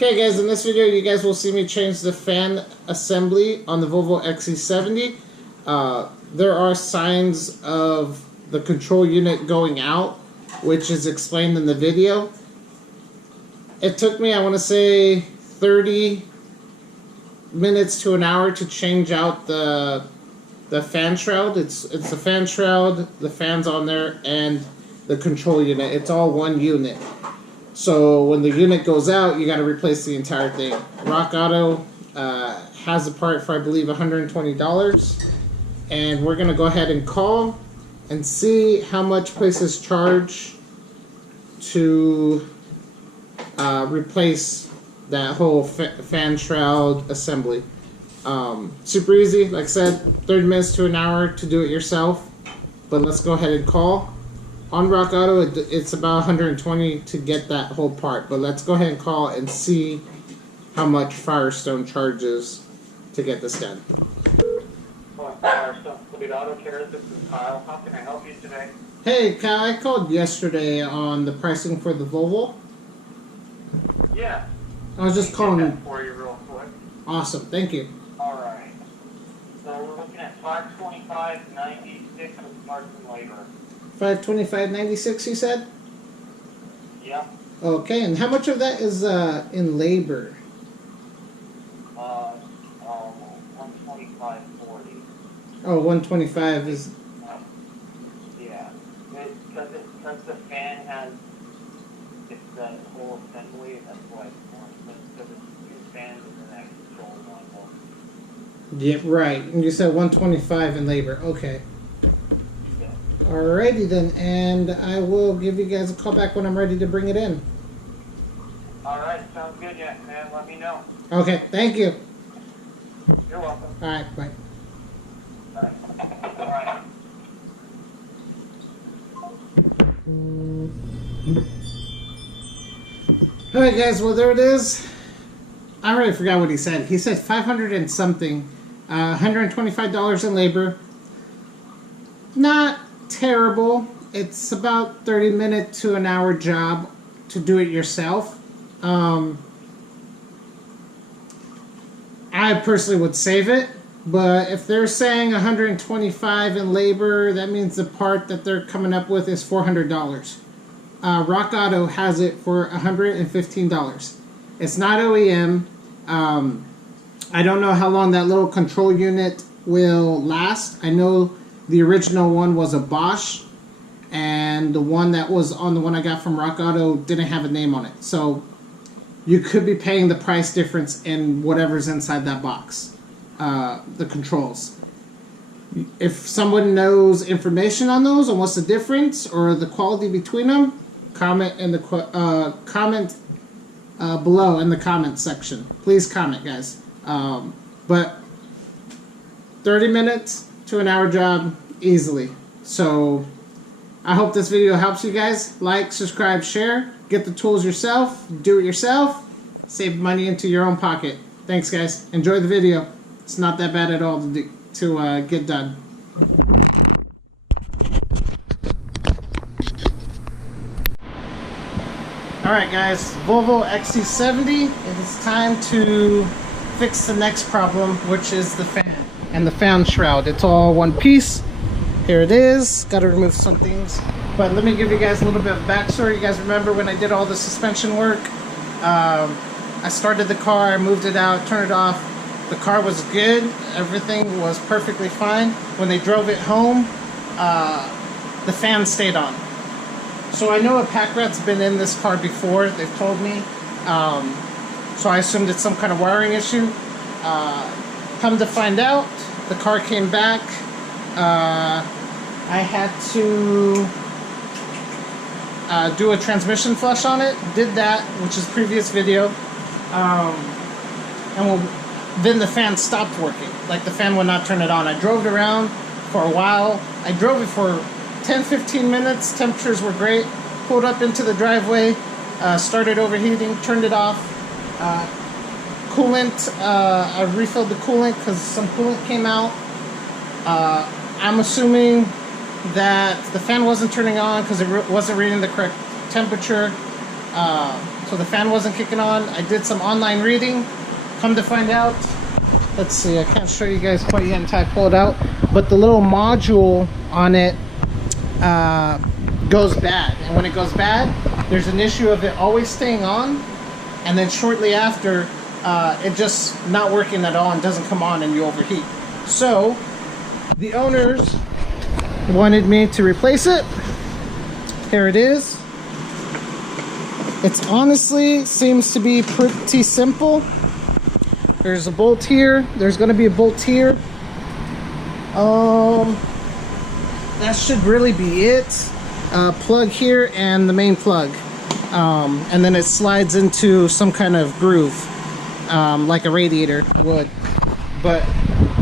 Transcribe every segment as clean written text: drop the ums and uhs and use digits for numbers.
Okay guys, in this video you guys will see me change the fan assembly on the Volvo XC70. There are signs of the control unit going out, which is explained in the video. It took me, I want to say, 30 minutes to an hour to change out the fan shroud. It's the fan shroud, the fans on there, and the control unit. It's all one unit. So when the unit goes out, you got to replace the entire thing. Rock Auto has a part for, I believe, $120. And we're going to go ahead and call and see how much places charge to replace that whole fan shroud assembly. Super easy. Like I said, 30 minutes to an hour to do it yourself. But let's go ahead and call. On Rock Auto, it's about $120 to get that whole part. But let's go ahead and call and see how much Firestone charges to get this done. Firestone Fleet Auto Care, this is Kyle. How can I help you today? Hey, Kyle, I called yesterday on the pricing for the Volvo. Yeah. I was just calling. That for you real quick. Awesome, thank you. Alright. So we're looking at $525.96 with parts and labor. $525.96, you said? Yep. Okay, and how much of that is in labor? $125.40. Oh, $125 is. Yeah. Because the fan has the whole assembly, that's why it's more expensive. Because it's two fans and then that control module. Yeah, right. And you said $125 in labor. Okay. Alrighty then, and I will give you guys a call back when I'm ready to bring it in. Alright, sounds good, yeah, man. Let me know. Okay, thank you. You're welcome. Alright, bye. Bye. Alright. Alright guys, well there it is. I already forgot what he said. He said 500 and something. $125 in labor. Not terrible. It's about 30 minute to an hour job to do it yourself. I personally would save it, but if they're saying 125 in labor, that means the part that they're coming up with is $400. Rock Auto has it for $115. It's not OEM. I don't know how long that little control unit will last. I know the original one was a Bosch, and the one that was on the one I got from Rock Auto didn't have a name on it. So you could be paying the price difference in whatever's inside that box, the controls. If someone knows information on those and what's the difference or the quality between them, comment in the below in the comment section. Please comment, guys. But 30 minutes to an hour job easily. So I hope this video helps you guys. Like, subscribe, share. Get the tools yourself. Do it yourself. Save money into your own pocket. Thanks guys. Enjoy the video. It's not that bad at all to get done. Alright guys, Volvo XC70. It is time to fix the next problem, which is the fan and the fan shroud. It's all one piece. Here it is. Got to remove some things, but let me give you guys a little bit of backstory. You guys remember when I did all the suspension work? I started the car, I moved it out, turned it off. The car was good. Everything was perfectly fine. When they drove it home, the fan stayed on. So I know a pack rat's been in this car before. They've told me. So I assumed it's some kind of wiring issue. Come to find out, the car came back. I had to do a transmission flush on it. Did that, which is previous video. Then the fan stopped working. Like the fan would not turn it on. I drove it around for a while. I drove it for 10-15 minutes. Temperatures were great. Pulled up into the driveway, started overheating, turned it off. Coolant, I refilled the coolant because some coolant came out. I'm assuming that the fan wasn't turning on because it wasn't reading the correct temperature. So the fan wasn't kicking on. I did some online reading. Come to find out, let's see, I can't show you guys quite yet until I pull it out, but the little module on it goes bad. And when it goes bad, there's an issue of it always staying on, and then shortly after, it just not working at all and doesn't come on and you overheat. So the owners wanted me to replace it. Here it is. It's honestly seems to be pretty simple. There's a bolt here. There's going to be a bolt here. That should really be it. Plug here and the main plug. And then it slides into some kind of groove, like a radiator would. But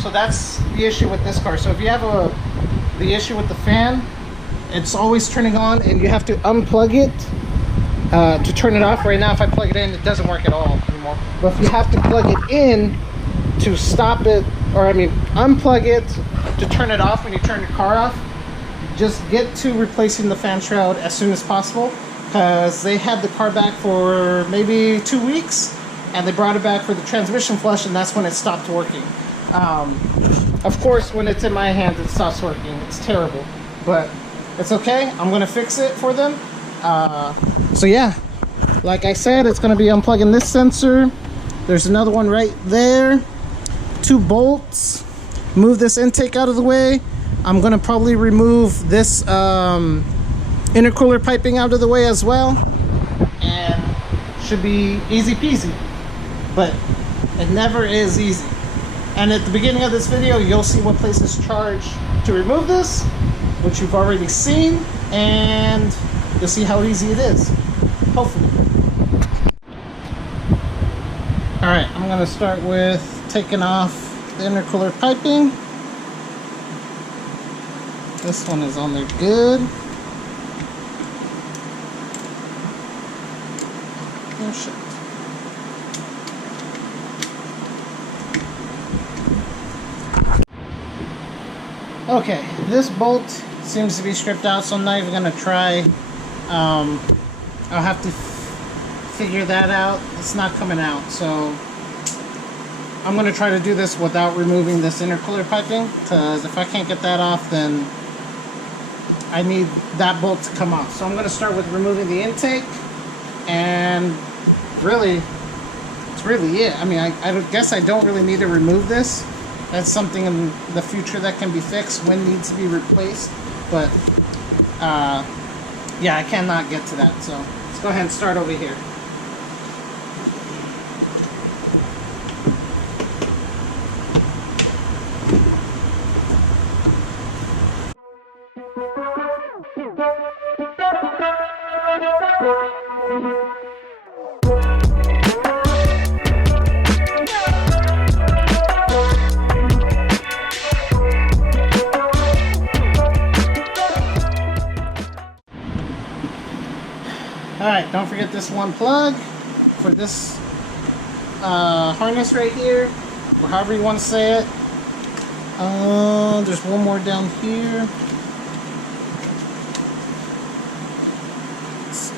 so that's the issue with this car. So if you have the issue with the fan, it's always turning on, and you have to unplug it to turn it off. Right now, if I plug it in, it doesn't work at all anymore. But if you have to plug it in to stop it, or I mean unplug it to turn it off when you turn your car off, just get to replacing the fan shroud as soon as possible, because they had the car back for maybe 2 weeks, and they brought it back for the transmission flush, and that's when it stopped working. Of course, when it's in my hands, it stops working. It's terrible, but it's okay. I'm gonna fix it for them. So yeah, like I said, it's going to be unplugging this sensor. There's another one right there. 2 bolts. Move this intake out of the way. I'm going to probably remove this intercooler piping out of the way as well. And should be easy peasy. But it never is easy. And at the beginning of this video, you'll see what places charge to remove this, which you've already seen. And you'll see how easy it is, hopefully. Alright, I'm going to start with taking off the intercooler piping. This one is on there good. Oh shit. Okay, this bolt seems to be stripped out, so I'm not even going to try. I'll have to figure that out. It's not coming out, so I'm going to try to do this without removing this intercooler piping, because if I can't get that off, then I need that bolt to come off. So I'm going to start with removing the intake, and really, it's really it. I mean, I guess I don't really need to remove this. That's something in the future that can be fixed when it needs to be replaced, but yeah, I cannot get to that, so let's go ahead and start over here. Alright, don't forget this one plug for this harness right here, or however you want to say it. There's one more down here. Let's see.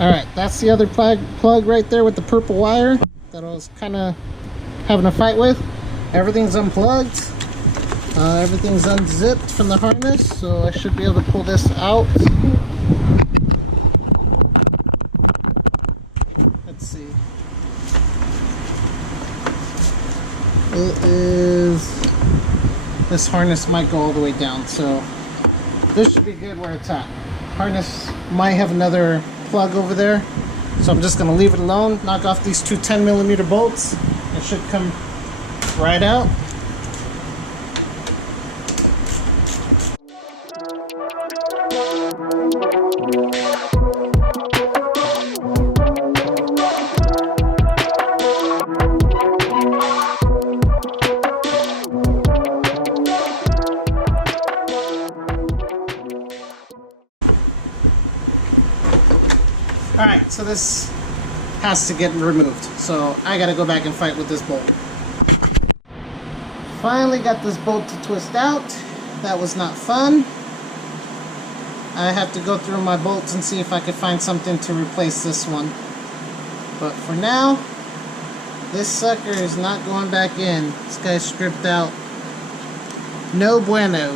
Alright, that's the other plug right there with the purple wire that I was kind of having a fight with. Everything's unplugged. Everything's unzipped from the harness, so I should be able to pull this out. Let's see. It is... This harness might go all the way down, so this should be good where it's at. Harness might have another plug over there, so I'm just going to leave it alone, knock off these two 10mm bolts. It should come this right out. Alright, so this has to get removed. So I gotta go back and fight with this bolt. Finally got this bolt to twist out. That was not fun. I have to go through my bolts and see if I can find something to replace this one. But for now, this sucker is not going back in. This guy's stripped out. No bueno.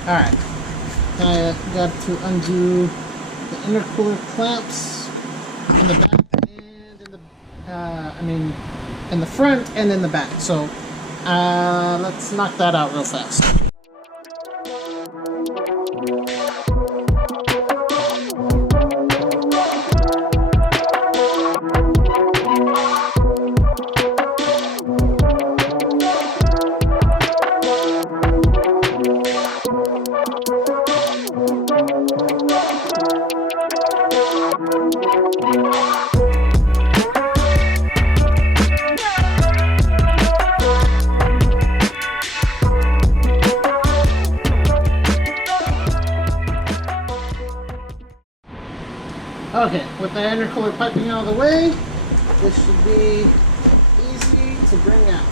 Alright. I got to undo the intercooler clamps in the back and in the front and in the back. So let's knock that out real fast. Okay, with the intercooler piping out of the way, this should be easy to bring out.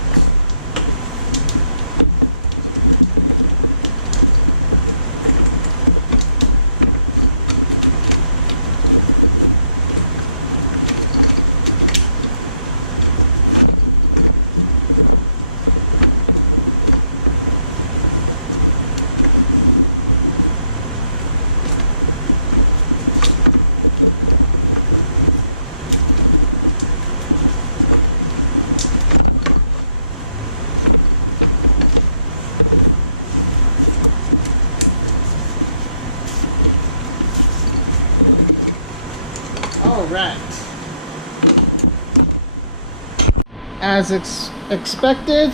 Alright. As expected,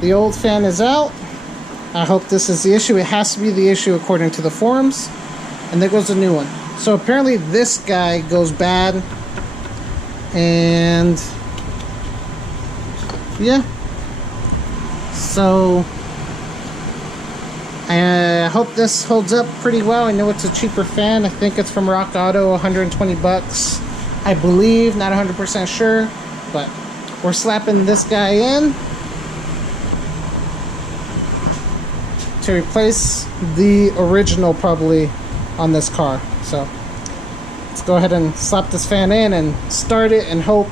the old fan is out. I hope this is the issue. It has to be the issue according to the forums. And there goes a new one. So apparently this guy goes bad. And yeah. So I hope this holds up pretty well. I know it's a cheaper fan. I think it's from Rock Auto, 120 bucks. I believe, not 100% sure, but we're slapping this guy in to replace the original probably on this car. So let's go ahead and slap this fan in and start it and hope,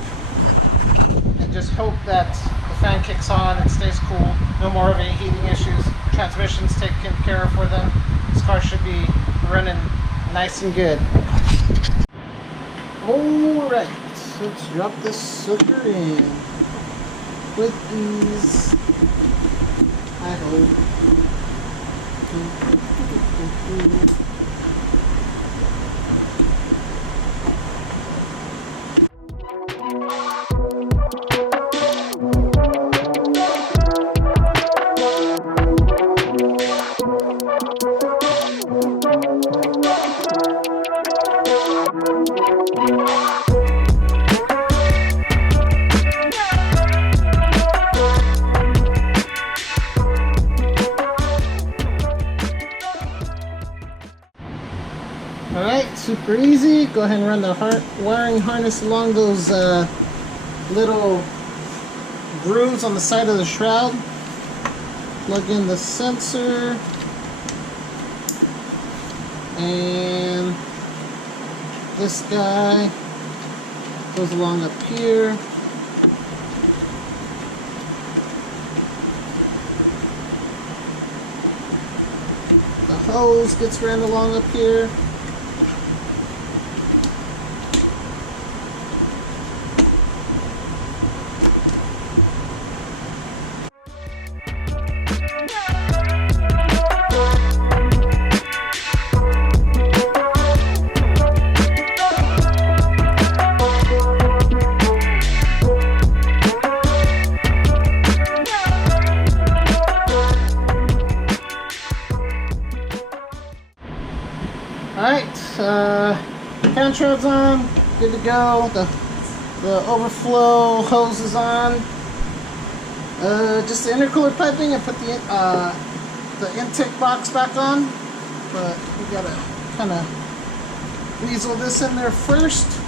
and just hope that the fan kicks on and stays cool. No more of any heating issues. Transmission's taken care of for them. This car should be running nice and good. Alright, let's drop this sucker in with ease, I hope. Alright, super easy. Go ahead and run the wiring harness along those little grooves on the side of the shroud. Plug in the sensor. And this guy goes along up here. The hose gets ran along up here. shroud's on, good to go. The overflow hose is on. Just the intercooler piping. I put the intake box back on, but we gotta kind of weasel this in there first.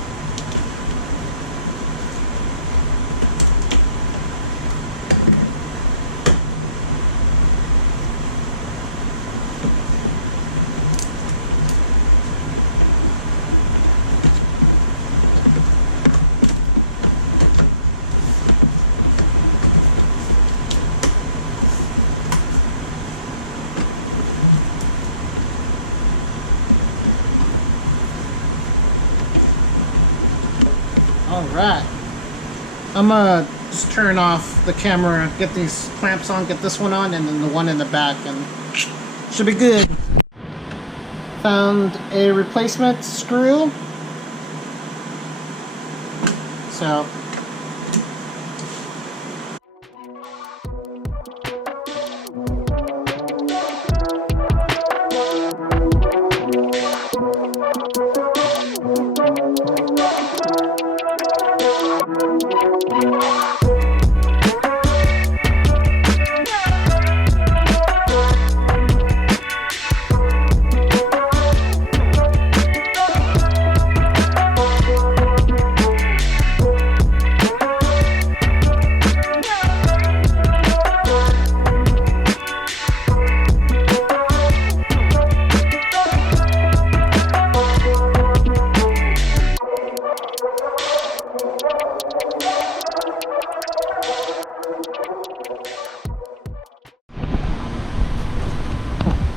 Alright, I'm gonna just turn off the camera, get these clamps on, get this one on, and then the one in the back, and should be good. Found a replacement screw. So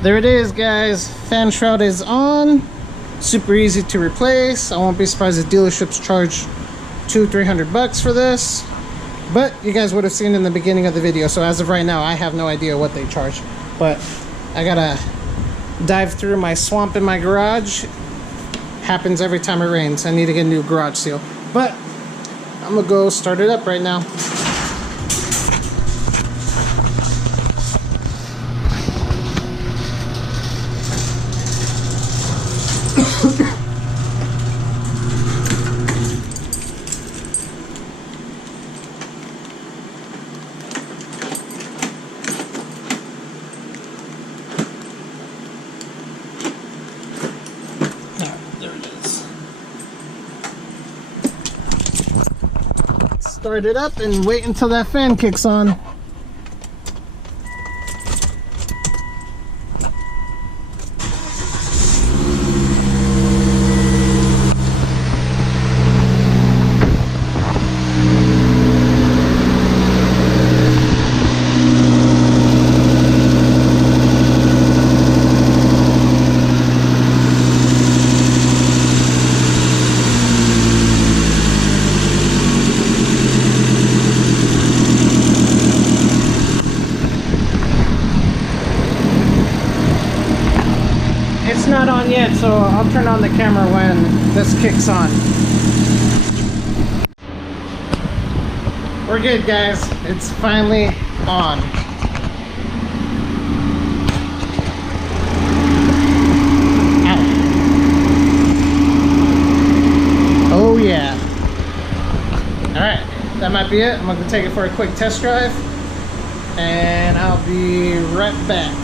there it is, guys. Fan shroud is on. Super easy to replace. I won't be surprised if dealerships charge $200-300 for this, but you guys would have seen in the beginning of the video, so as of right now I have no idea what they charge. But I gotta dive through my swamp in my garage. Happens every time it rains. I need to get a new garage seal, but I'm gonna go start it up right now. Start it up and wait until that fan kicks on. It's not on yet, so I'll turn on the camera when this kicks on. We're good, guys. It's finally on. Ow. Oh yeah. Alright, that might be it. I'm going to take it for a quick test drive, and I'll be right back.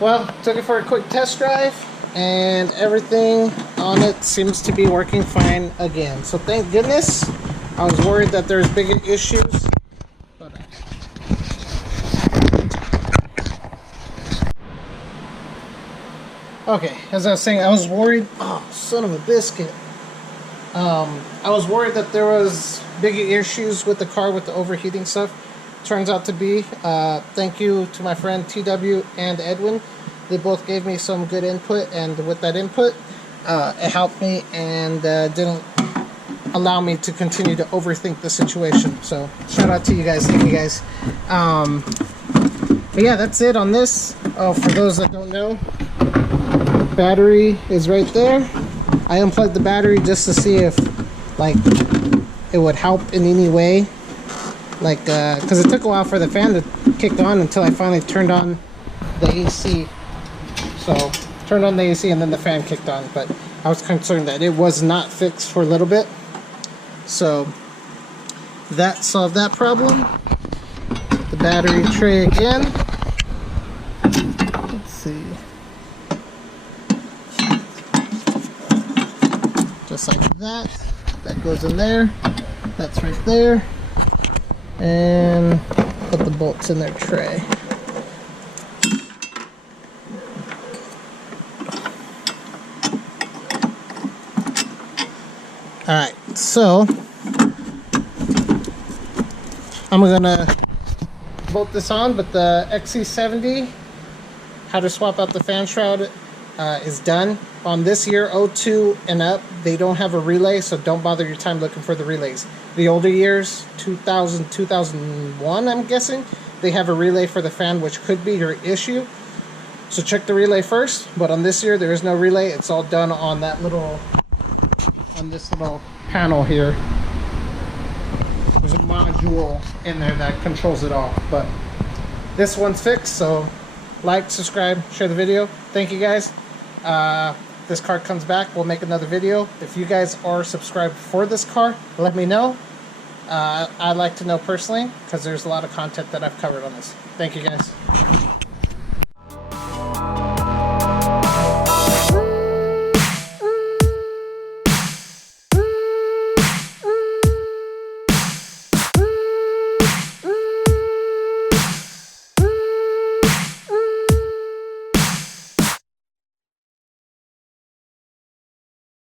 Well, took it for a quick test drive, and everything on it seems to be working fine again. So thank goodness. I was worried that there's bigger issues. But okay, as I was saying, I was worried. Oh, son of a biscuit. I was worried that there was bigger issues with the car with the overheating stuff. Turns out to be. Thank you to my friend TW and Edwin. They both gave me some good input, and with that input, it helped me and didn't allow me to continue to overthink the situation. So shout out to you guys. Thank you guys. But yeah, that's it on this. Oh, for those that don't know, battery is right there. I unplugged the battery just to see if like it would help in any way. Like, because it took a while for the fan to kick on until I finally turned on the AC. So, turned on the AC and then the fan kicked on, but I was concerned that it was not fixed for a little bit. So that solved that problem. The battery tray again. Let's see. Just like that. That goes in there. That's right there. And put the bolts in their tray. Alright, so I'm gonna bolt this on, but the XC70, how to swap out the fan shroud, is done. On this year, 02 and up, they don't have a relay, so don't bother your time looking for the relays. The older years, 2000, 2001, I'm guessing, they have a relay for the fan, which could be your issue. So check the relay first, but on this year, there is no relay. It's all done on that little, on this little panel here. There's a module in there that controls it all, but this one's fixed. So like, subscribe, share the video. Thank you guys. This car comes back, we'll make another video. If you guys are subscribed for this car, let me know. I'd like to know personally, because there's a lot of content that I've covered on this. Thank you guys.